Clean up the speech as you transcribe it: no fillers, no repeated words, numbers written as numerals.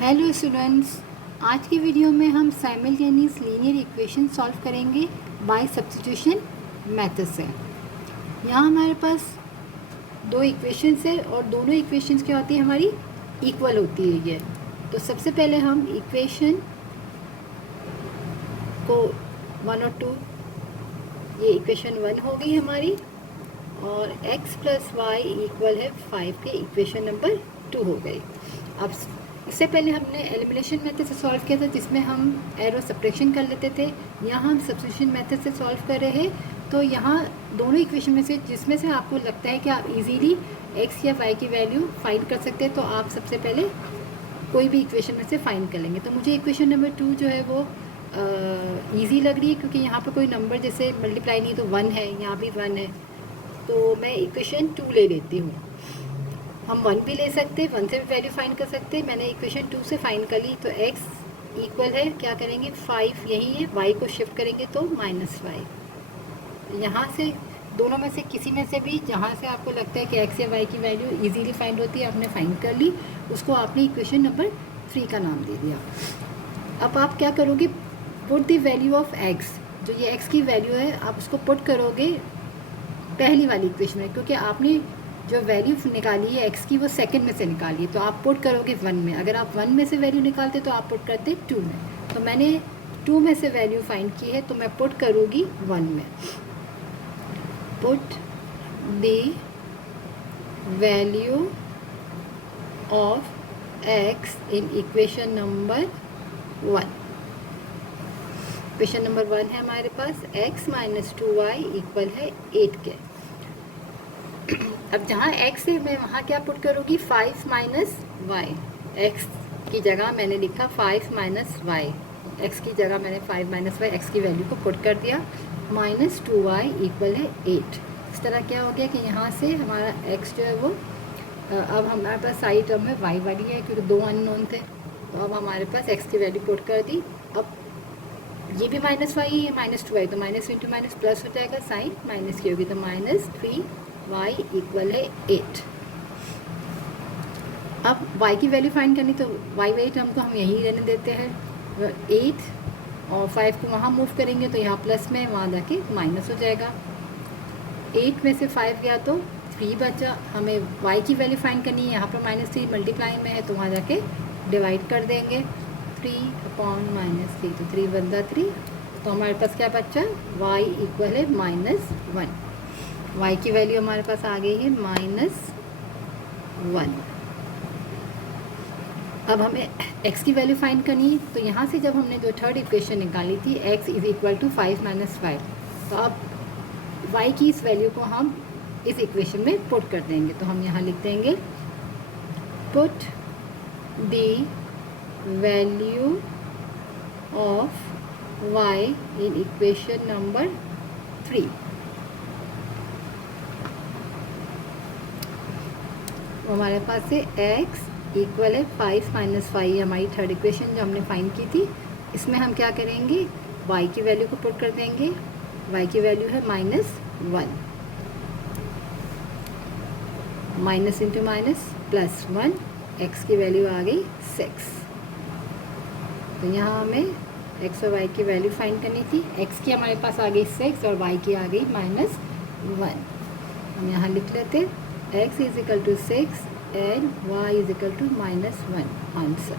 Hello students, आज की video में हम साइमल्टेनियस लीनियर इक्वेशन सॉल्व करेंगे बाय सब्स्टिट्यूशन मेथड से। यहाँ हमारे पास दो इक्वेशंस है और दोनों इक्वेशंस क्या होती है, हमारी इक्वल होती है ये। तो सबसे पहले हम इक्वेशन को 1 और 2, ये इक्वेशन 1 हो गई हमारी, और x + y = 5 के इक्वेशन नंबर 2 हो गई। अब इससे पहले हमने एलिमिनेशन मेथड से सॉल्व किया था, जिसमें हम एरो सब्ट्रैक्शन कर लेते थे। यहाँ हम सब्स्टिट्यूशन मेथड से सॉल्व कर रहे हैं। तो यहाँ दोनों इक्वेशन में से जिसमें से आपको लगता है कि आप इजीली x या y की वैल्यू फाइंड कर सकते हैं, तो आप सबसे पहले कोई भी इक्वेशन में से फाइंड कर लेंगे। तो मुझे इक्वेशन नंबर 2 जो है वो ईजी लग रही है, क्योंकि यहाँ पर कोई नंबर जैसे मल्टीप्लाई नहीं, तो 1 है, यहाँ भी 1 है। तो मैं इक्वेशन 2 ले लेती हूँ। हम 1 भी ले सकते हैं, 1 से भी वैल्यू फाइंड कर सकते हैं। मैंने इक्वेशन 2 से फाइंड कर ली। तो x इक्वल है, क्या करेंगे, 5 यही है, y को शिफ्ट करेंगे तो -5। यहाँ से दोनों में से किसी में से भी जहाँ से आपको लगता है कि x या y की वैल्यू इजीली फाइंड होती है, आपने फाइंड कर ली, उसको आपने इक्वेशन नंबर 3 का नाम दे दिया। अब आप क्या करोगे, put the value of x, जो ये x की वैल्यू है आप उसको पुट करोगे पहली वाली इक्वेशन में, क्योंकि आपने जो वैल्यू निकाली है x की वो सेकंड में से निकाली है। तो आप पुट करोगे 1 में। अगर आप 1 में से वैल्यू निकालते तो आप पुट करते 2 में। तो मैंने 2 में से वैल्यू फाइंड की है, तो मैं पुट करूँगी 1 में। Put the value of x in equation number 1। Equation number 1 है हमारे पास, x - 2y = 8 के। अब जहाँ x है मैं वहाँ क्या पुट करूँगी, 5 - y। x की जगह मैंने लिखा 5 - y, x की जगह मैंने 5 - y, x की वैल्यू को पुट कर दिया। -2y = 8। इस तरह क्या हो गया कि यहाँ से हमारा x जो है वो अब हमारे पास सारी टर्म में y वाली है, क्योंकि 2 अननोन थे। तो अब हमारे पास x की वैल्यू पुट कर दी। अब ये भी -y ही है, -2y, तो माइनस इंटू माइनस प्लस हो जाएगा, साइन माइनस की होगी, तो -3y = 8। अब y की वैल्यू फाइंड करनी, तो y वाली टर्म को हम यहीं रहने देते हैं। 8 और 5 को वहाँ मूव करेंगे तो यहाँ प्लस में, वहाँ जाके माइनस हो जाएगा। 8 में से 5 गया तो 3 बचा। हमें y की वैल्यू फाइंड करनी है, यहाँ पर -3 मल्टीप्लाई में है, तो वहाँ जाके डिवाइड कर देंगे 3/-3, तो 3 बनता 3। तो हमारे पास क्या बचा, y = -1। y की वैल्यू हमारे पास आ गई है -1। अब हमें x की वैल्यू फाइंड करनी है। तो यहाँ से जब हमने जो थर्ड इक्वेशन निकाली थी, x = 5 - 5, तो अब y की इस वैल्यू को हम इस इक्वेशन में पुट कर देंगे। तो हम यहाँ लिख देंगे, put the value of y in equation number 3। हमारे पास से x = 5 - 5, हमारी थर्ड इक्वेशन जो हमने फाइंड की थी। इसमें हम क्या करेंगे, y की वैल्यू को पुट कर देंगे। y की वैल्यू है -1, minus into minus plus 1, x की वैल्यू आ गई 6। तो यहाँ हमें x और y की वैल्यू फाइंड करनी थी। x की हमारे पास आ गई 6 और y की आ गई -1। हम यहाँ लिख लेते, x = 6 and y = -1 आंसर।